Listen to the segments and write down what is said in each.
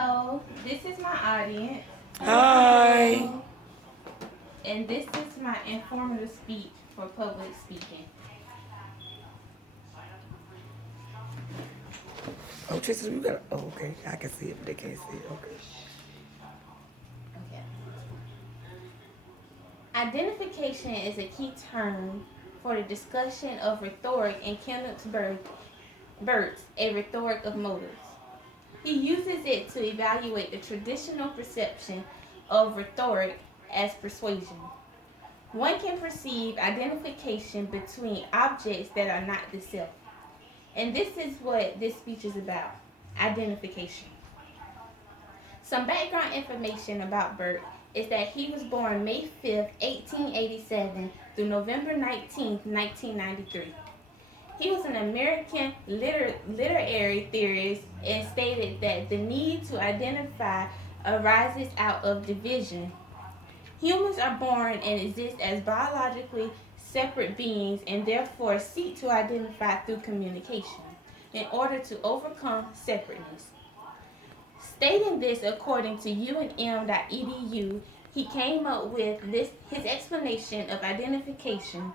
Hello, this is my audience, Hi. and this is my informative speech for public speaking. Oh, Tristan, you got. Oh, okay. I can see it, but they can't see it. Okay. Okay. Identification is a key term for the discussion of rhetoric in Kenneth Burt's A Rhetoric of Motives. He uses it to evaluate the traditional perception of rhetoric as persuasion. One can perceive identification between objects that are not the self. And this is what this speech is about: identification. Some background information about Burt is that he was born May 5th, 1887 through November 19th, 1993. He was an American literary theorist and stated that the need to identify arises out of division. Humans are born and exist as biologically separate beings and therefore seek to identify through communication in order to overcome separateness. Stating this according to unm.edu, he came up with his explanation of identification,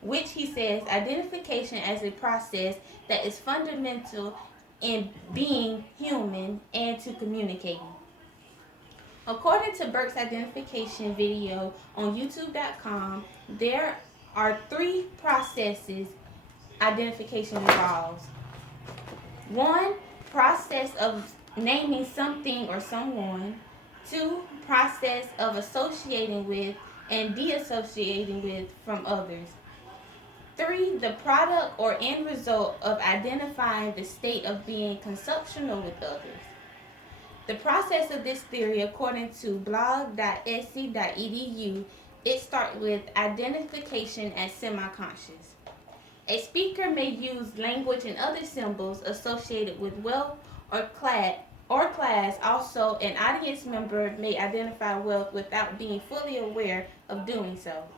which he says identification as a process that is fundamental in being human and to communicating. According to Burke's identification video on YouTube.com, there are three processes identification involves. One, process of naming something or someone. Two, process of associating with and de-associating with from others. Three, the product or end result of identifying the state of being consumptional with others. The process of this theory, according to blog.sc.edu, it starts with identification as semi-conscious. A speaker may use language and other symbols associated with wealth or class. Also, an audience member may identify wealth without being fully aware of doing so.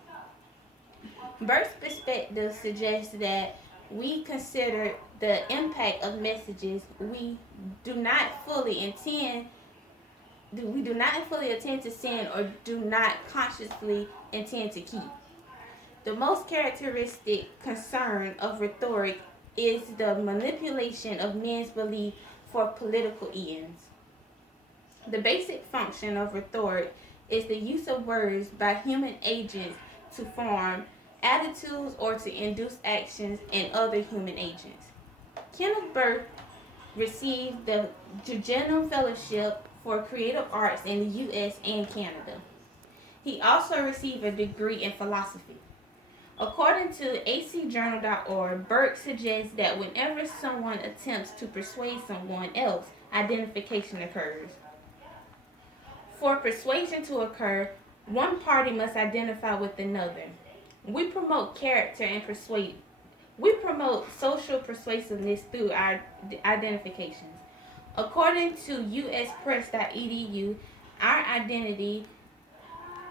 Burt's perspective suggests that we consider the impact of messages do not fully intend to send or do not consciously intend to keep. The most characteristic concern of rhetoric is the manipulation of men's belief for political ends. The basic function of rhetoric is the use of words by human agents to form attitudes or to induce actions in other human agents. Kenneth Burt received the Guggenheim Fellowship for Creative Arts in the U.S. and Canada. He also received a degree in philosophy. According to acjournal.org, Burke suggests that whenever someone attempts to persuade someone else, identification occurs. For persuasion to occur, one party must identify with another. We promote character and persuade. We promote social persuasiveness through our identifications. According to uspress.edu, our identity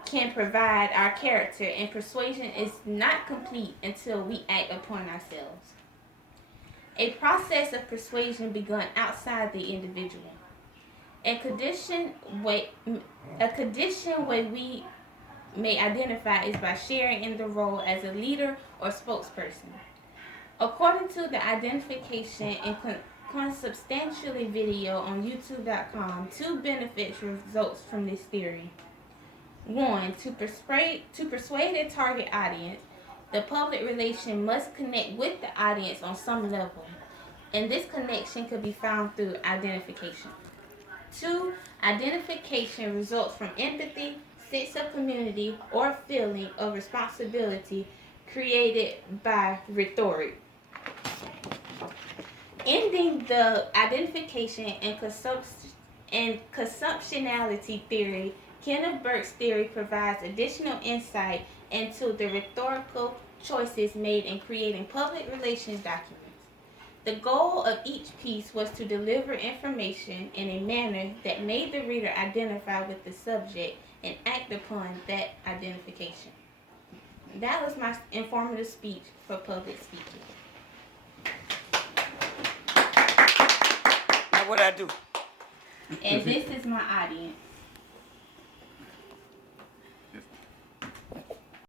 can provide our character, and persuasion is not complete until we act upon ourselves. A process of persuasion begun outside the individual. A condition way we may identify is by sharing in the role as a leader or spokesperson. According to the identification and consubstantially video on youtube.com, two benefits results from this theory. One, to persuade a target audience, the public relation must connect with the audience on some level, and this connection could be found through identification. Two, identification results from empathy, sense of community, or feeling of responsibility created by rhetoric. Ending the identification and consumptionality theory, Kenneth Burke's theory provides additional insight into the rhetorical choices made in creating public relations documents. The goal of each piece was to deliver information in a manner that made the reader identify with the subject and act upon that identification. That was my informative speech for public speaking. Now what I do? And this is my audience.